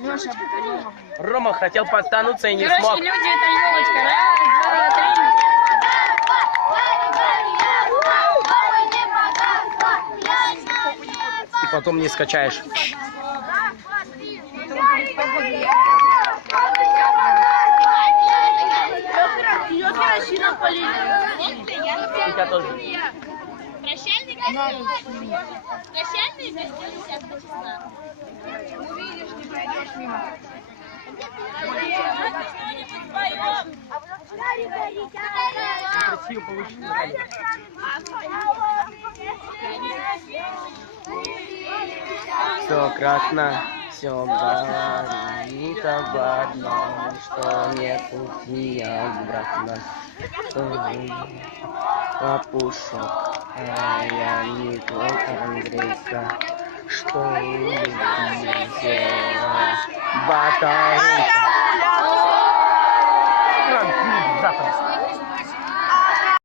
Леша, Рома. Рома хотел подтянуться и не Короче, смог. люди, это елочка. Раз, два, три. И потом не скачаешь. Я тоже. Прощальный Прощальный без 10 числа. Увидишь, не пройдешь мимо. Красиво получится. Все красно, все говорит об одном, что нет пути обратно. Лопушок, а я не тот Андрейка, что любит батарейка.